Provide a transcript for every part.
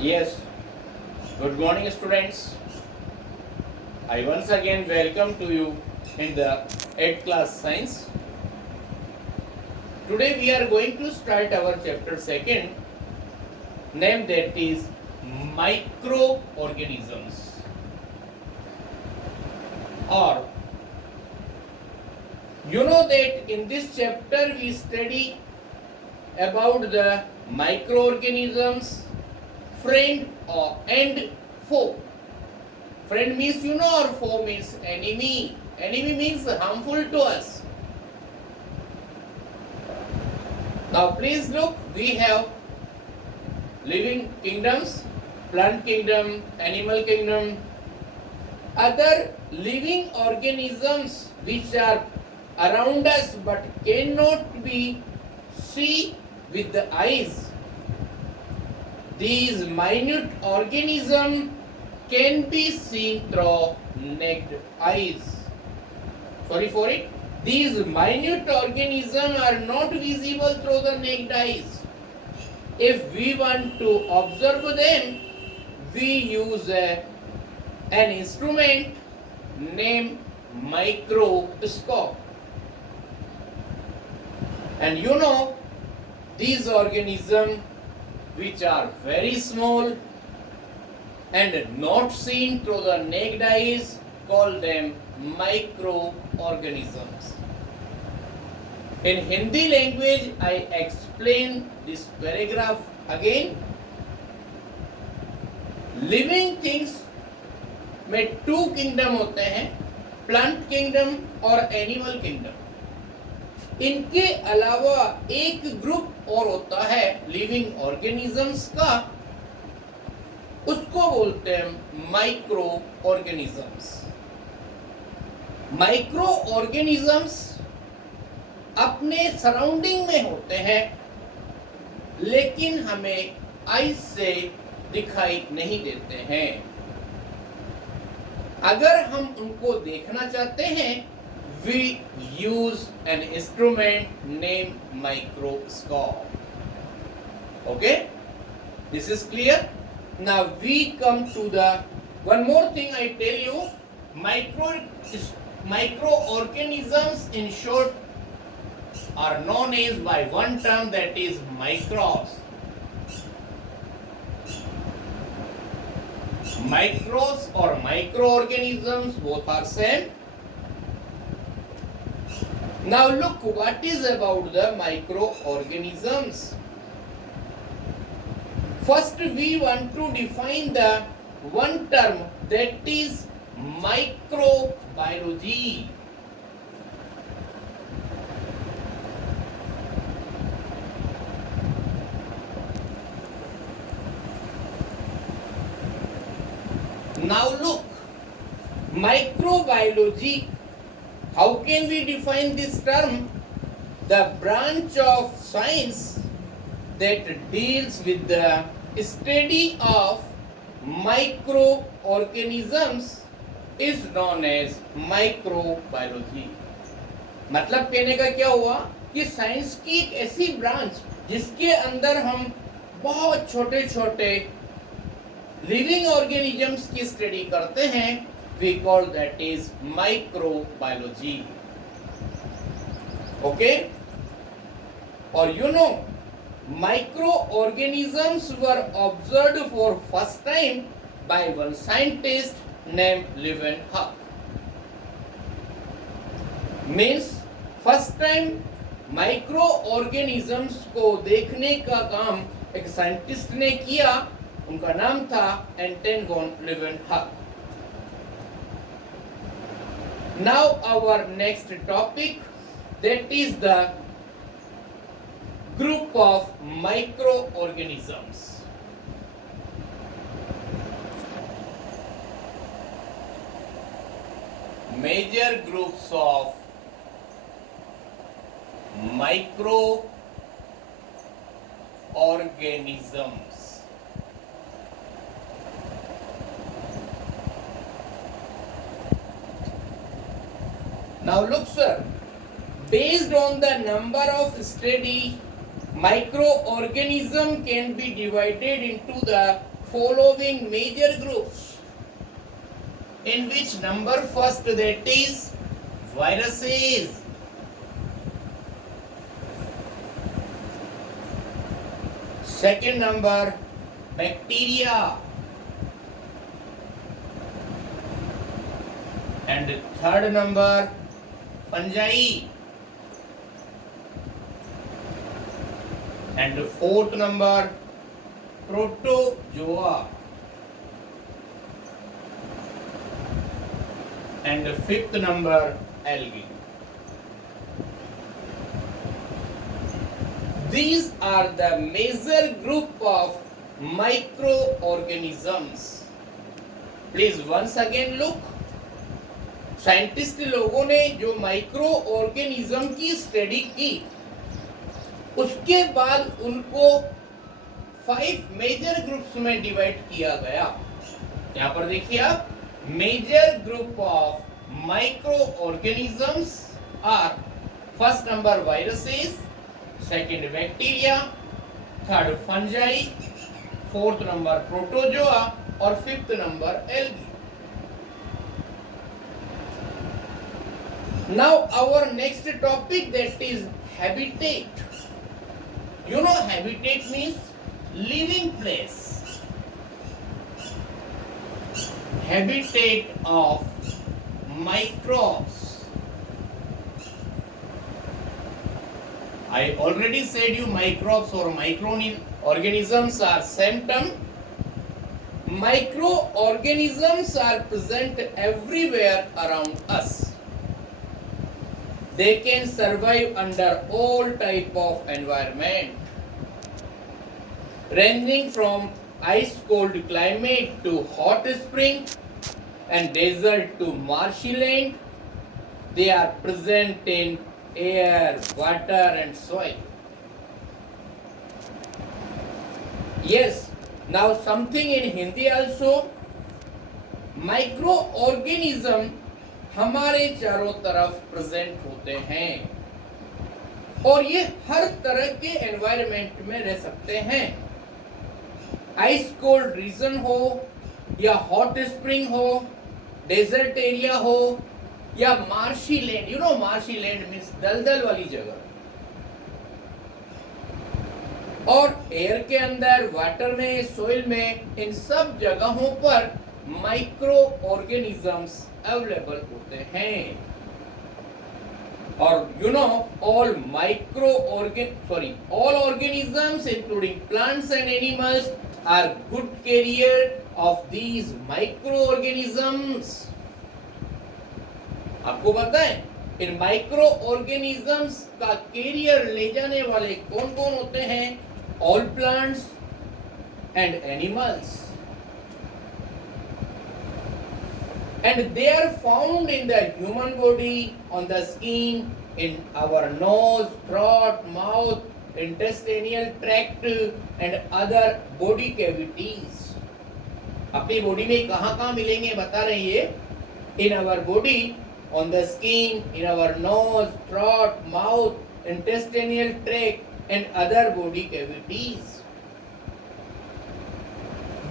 Yes, good morning, students. I once again welcome to you in the 8th class science. Today we are going to start our chapter 2nd, name that is microorganisms. Or you know that in this chapter we study about the microorganisms, friend and foe. Friend means you know, or foe means enemy. Enemy means harmful to us. Now please look, we have living kingdoms, plant kingdom, animal kingdom, other living organisms which are around us but cannot be seen with the eyes. These minute organisms can be seen through naked eyes. Sorry for it. These minute organisms are not visible through the naked eyes. If we want to observe them, we use an instrument named microscope. And you know, these organisms which are very small and not seen through the naked eyes, call them microorganisms. In Hindi language, I explain this paragraph again. Living things में 2 kingdom होते हैं, plant kingdom और animal kingdom. इनके अलावा एक group और होता है लिविंग ऑर्गेनिजम्स का, उसको बोलते हैं माइक्रो ऑर्गेनिजम्स. माइक्रो ऑर्गेनिजम्स अपने सराउंडिंग में होते हैं लेकिन हमें आईज से दिखाई नहीं देते हैं. अगर हम उनको देखना चाहते हैं, we use an instrument named microscope. Okay, this is clear. Now we come to the one more thing I tell you. Microorganisms in short are known as by one term, that is microbes. Microbes or microorganisms both are same. Now look what is about the microorganisms. First we want to define the one term, that is microbiology. Now look, microbiology, how can we define this term? The branch of science that deals with the study of microorganisms is known as microbiology. मतलब कहने का क्या हुआ कि science की एक ऐसी branch जिसके अंदर हम बहुत छोटे छोटे लिविंग ऑर्गेनिजम्स की स्टडी करते हैं, we call that is microbiology. Okay? Or you know, microorganisms were observed for first time by one scientist named Leeuwenhoek. Means first time microorganisms को देखने का काम एक साइंटिस्ट ने किया, उनका नाम था एंटन von लीeuwenhoek. Now our next topic, that is the group of microorganisms. Major groups of microorganisms. Now look sir, based on the number of study, microorganism can be divided into the following major groups, in which number first that is viruses, second number bacteria, and third number fungi, and fourth number protozoa, and fifth number algae. These are the major group of microorganisms. Please once again look. Scientist लोगों ने जो micro organism की study की, उसके बाद उनको 5 major groups में divide किया गया. यहाँ पर देखिए आप, major group of microorganisms are first number viruses, second bacteria, third fungi, fourth number protozoa और fifth number algae. Now our next topic, that is habitat. You know habitat means living place. Habitat of microbes. I already said you microbes or microorganisms are same term. Microorganisms are present everywhere around us. They can survive under all type of environment, ranging from ice cold climate to hot spring and desert to marshy land. They are present in air, water and soil. Yes, now something in Hindi also. Microorganism हमारे चारों तरफ present होते हैं और ये हर तरह के environment में रह सकते हैं. आइस कोल्ड रीजन हो या हॉट स्प्रिंग हो, डेजर्ट एरिया हो या marshy land. You know marshy land means दलदल वाली जगह. और एयर के अंदर, वाटर में, सॉइल में, इन सब जगहों पर माइक्रो ऑर्गेनिजम्स अवेलेबल होते हैं. और you know all all organisms including plants and animals are good carrier of these microorganisms. आपको पता है इन माइक्रो ऑर्गेनिजम्स का कैरियर ले जाने वाले कौन कौन होते हैं? All plants and animals. And they are found in the human body, on the skin, in our nose, throat, mouth, intestinal tract and other body cavities. अपनी बॉडी में कहाँ कहाँ मिलेंगे बता रही है? In our body, on the skin, in our nose, throat, mouth, intestinal tract and other body cavities.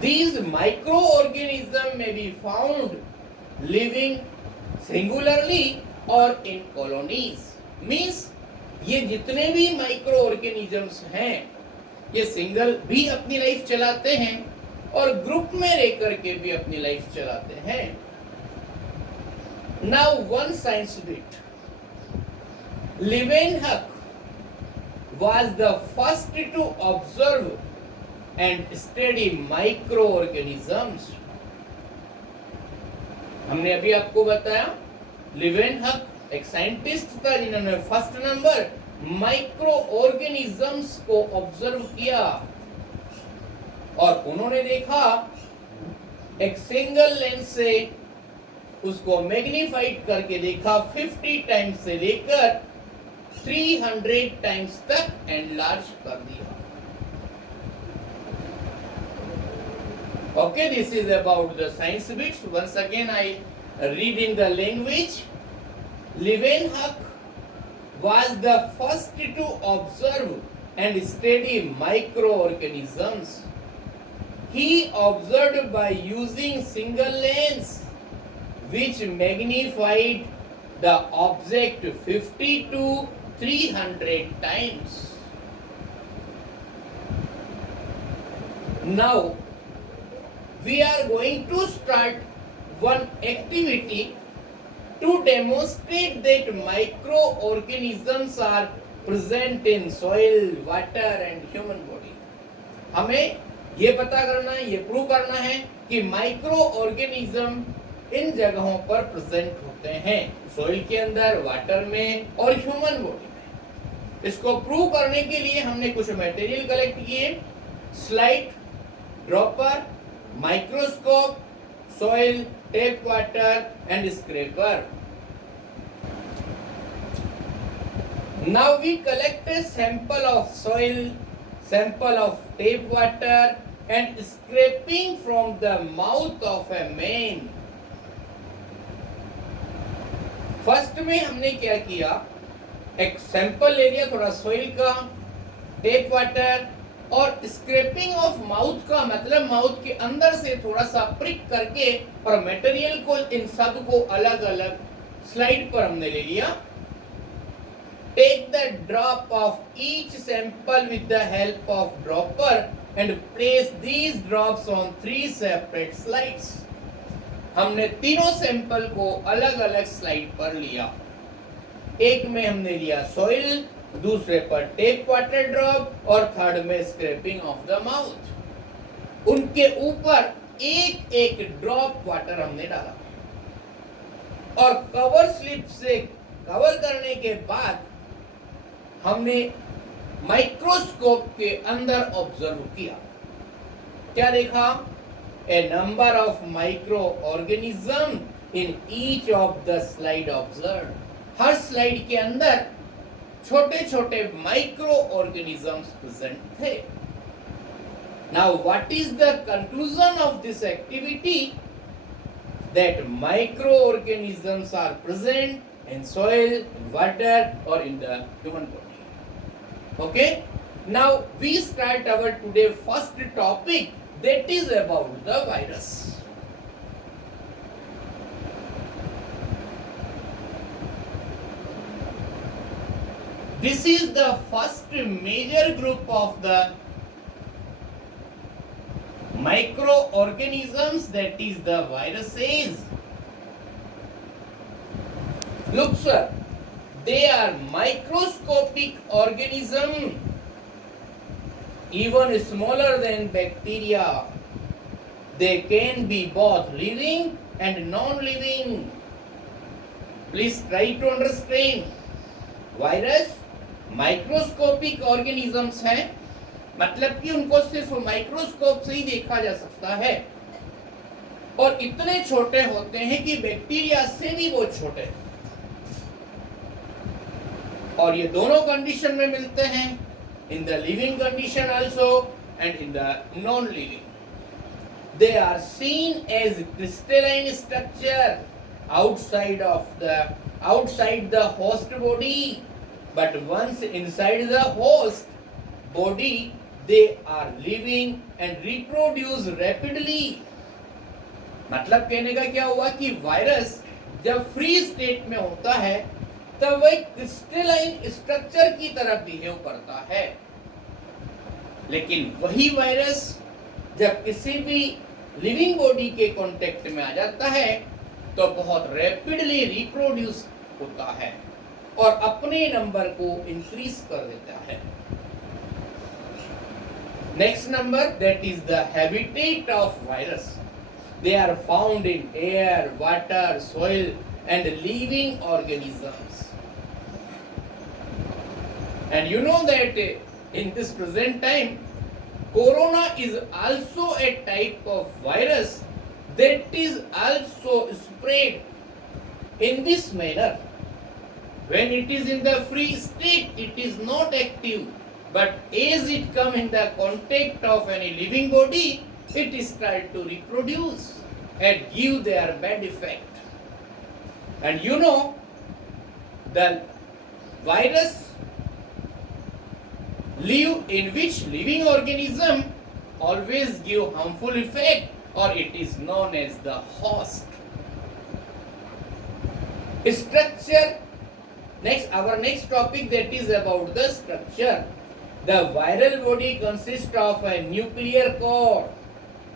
These microorganisms may be found living singularly or in colonies. Means ये जितने भी माइक्रो ऑर्गेनिजम्स हैं, ये सिंगल भी अपनी life चलाते हैं और ग्रुप में रह करके भी अपनी लाइफ चलाते हैं. Now one science bit. Leeuwenhoek was the first to observe and study microorganisms. हमने अभी आपको बताया लीवेनहक एक साइंटिस्ट था जिन्होंने फर्स्ट नंबर माइक्रो ऑर्गेनिजम्स को ऑब्जर्व किया और उन्होंने देखा एक सिंगल लेंस से उसको मैग्नीफाइड करके देखा 50 टाइम्स से लेकर 300 टाइम्स तक एनलार्ज कर दिया. Okay, this is about the science bits. Once again, I read in the language. Leeuwenhoek was the first to observe and study microorganisms. he observed by using single lens which magnified the object 50 to 300 times. Now we are going to start one activity to demonstrate that microorganisms are present in soil, water and human body. हमें ये पता करना है, ये prove करना है कि micro organism in जगहों पर प्रेजेंट होते हैं, सोइल के अंदर, वाटर में और ह्यूमन बॉडी में। इसको प्रूव करने के लिए हमने कुछ मटेरियल कलेक्ट किए, slide, dropper, microscope, soil, tap water and scraper. Now we collect a sample of soil, sample of tap water and scraping from the mouth of a man. First में हमने क्या किया, एक सैंपल ले लिया थोड़ा soil का, टेप वाटर और स्क्रैपिंग ऑफ माउथ का मतलब माउथ के अंदर से थोड़ा सा प्रिक करके और मटेरियल को इन सब को अलग अलग स्लाइड पर हमने ले लिया। Take the drop of each sample with the help of dropper and place these drops on 3 separate slides. हमने तीनों सैंपल को अलग अलग स्लाइड पर लिया। एक में हमने लिया सॉइल, दूसरे पर टेप वाटर ड्रॉप और थर्ड में स्क्रैपिंग ऑफ द माउथ। उनके ऊपर एक एक ड्रॉप वाटर हमने डाला और कवर स्लिप से कवर करने के बाद हमने माइक्रोस्कोप के अंदर ऑब्जर्व किया। क्या देखा? A number of microorganisms in each of the slide observed. Her slide के अंदर छोटे छोटे माइक्रो ऑर्गेनिजम्स प्रेजेंट थे। Now what is the conclusion of this activity? That microorganisms are present in soil, in water or in the human body. Okay? Now we start our today first topic, that is about the virus. This is the first major group of the microorganisms, that is the viruses. Look sir, they are microscopic organisms, even smaller than bacteria. They can be both living and non-living. Please try to understand. Virus microscopic organisms हैं, मतलब कि उनको सिर्फ microscope से ही देखा जा सकता है और इतने छोटे होते हैं कि बैक्टीरिया से भी बहुत छोटे, और ये दोनों कंडीशन में मिलते हैं, in the living condition also and in the non-living. They are seen as crystalline structure outside the host body, but once inside the host body they are living and reproduce rapidly. मतलब कहने का क्या हुआ कि virus जब free state में होता है तब वह क्रिस्टलाइन स्ट्रक्चर की तरह बिहेव करता है, लेकिन वही वायरस जब किसी भी लिविंग बॉडी के कांटेक्ट में आ जाता है तो बहुत रैपिडली रिप्रोड्यूस होता है और अपने नंबर को इंक्रीज कर देता है। Next number, that is the habitat of virus. They are found in air, water, soil and living organisms. And you know that in this present time, corona is also a type of virus that is also spread in this manner. When it is in the free state, it is not active, but as it come in the contact of any living body, it is tried to reproduce and give their bad effect. And you know, the virus live in which living organism? always give harmful effect, or it is known as the host. Structure. Our next topic, that is about the structure. The viral body consists of a nuclear core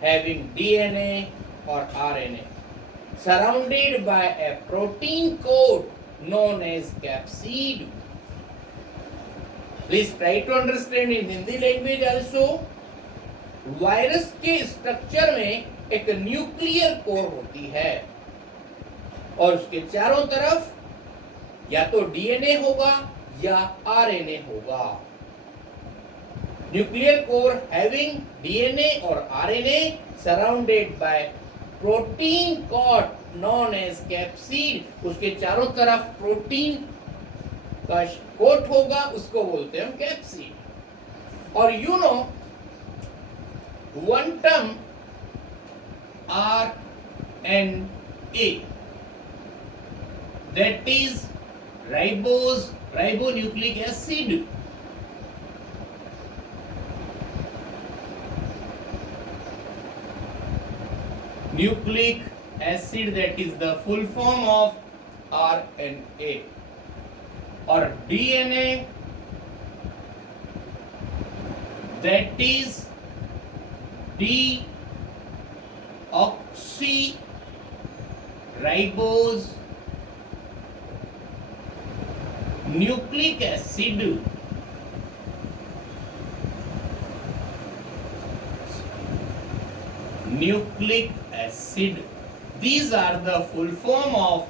having DNA or RNA, surrounded by a protein coat known as capsid. Please try to understand in Hindi language also. Virus के structure में एक nuclear core होती है और उसके चारों तरफ या तो डीएनए होगा या आरएनए होगा. न्यूक्लियर कोर हैविंग डीएनए और RNA surrounded by protein coat known as capsid. उसके चारों तरफ प्रोटीन का कोट होगा, उसको बोलते हैं कैप्सिड. और you know one term RNA, that is ribonucleic acid. Nucleic acid, that is the full form of RNA. Or DNA, that is deoxyribose nucleic acid. Nucleic acid. These are the full form of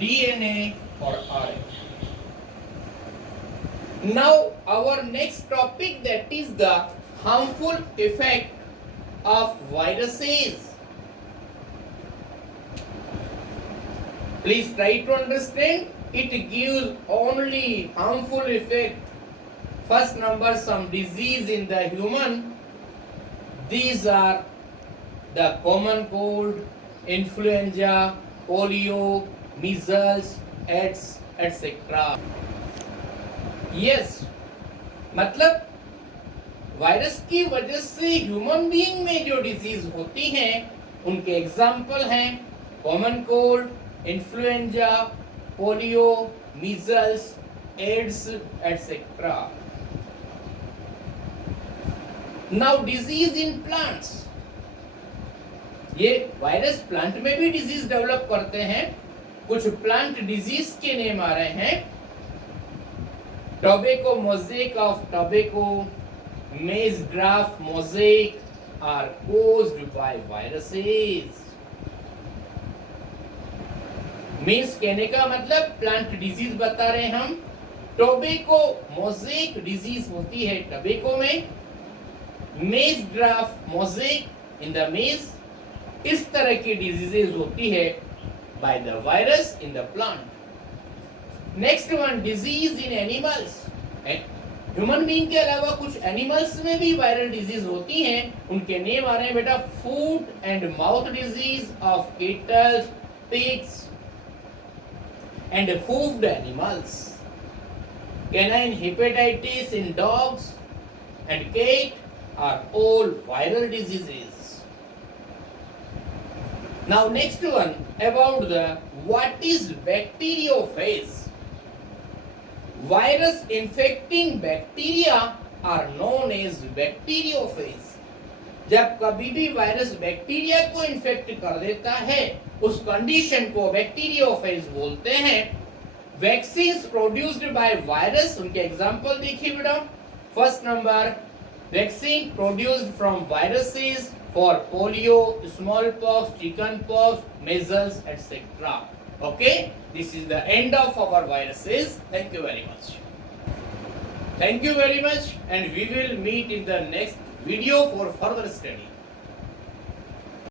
DNA or RNA. Now our next topic, that is the harmful effect of viruses. Please try to understand. It gives only harmful effect. First number, some disease in the human. These are the common cold, influenza, polio, measles, AIDS, etc. Yes, मतलब virus की वजह से human being में जो disease होती हैं उनके example हैं common cold, influenza, polio, measles, AIDS etcetera. Now disease in plants. ये वायरस प्लांट में भी डिजीज डेवलप करते हैं. कुछ प्लांट डिजीज के नेम आ रहे हैं. Tobacco mosaic of tobacco, maize graft mosaic are caused by viruses. Means कहने का मतलब प्लांट डिजीज बता रहे हैं हम. टोबैको मोज़ेक डिजीज होती है टोबैको में. मेज ग्राफ मोज़ेक इन द मेज. इस तरह की डिजीजेज होती है by the virus in the plant. Next one, disease in animals. Human being के अलावा कुछ एनिमल्स में भी वायरल डिजीज होती हैं. उनके नेम आ रहे हैं बेटा. Foot and mouth disease of cattles, pigs and hoofed animals. Canine hepatitis in dogs and cat are all viral diseases. Now next one about the what is bacteriophage. Virus infecting bacteria are known as bacteriophage. जब कभी भी virus bacteria को infect कर देता है उस condition को bacteriophage बोलते हैं. वैक्सीन्स प्रोड्यूस्ड बाय वायरस, उनके एग्जांपल देखिए बेटा. First number, vaccine produced from viruses for polio, small pox, chicken pox, measles, etc. Okay, this is the end of our viruses. Thank you very much. Thank you very much, and we will meet in the next video for further study.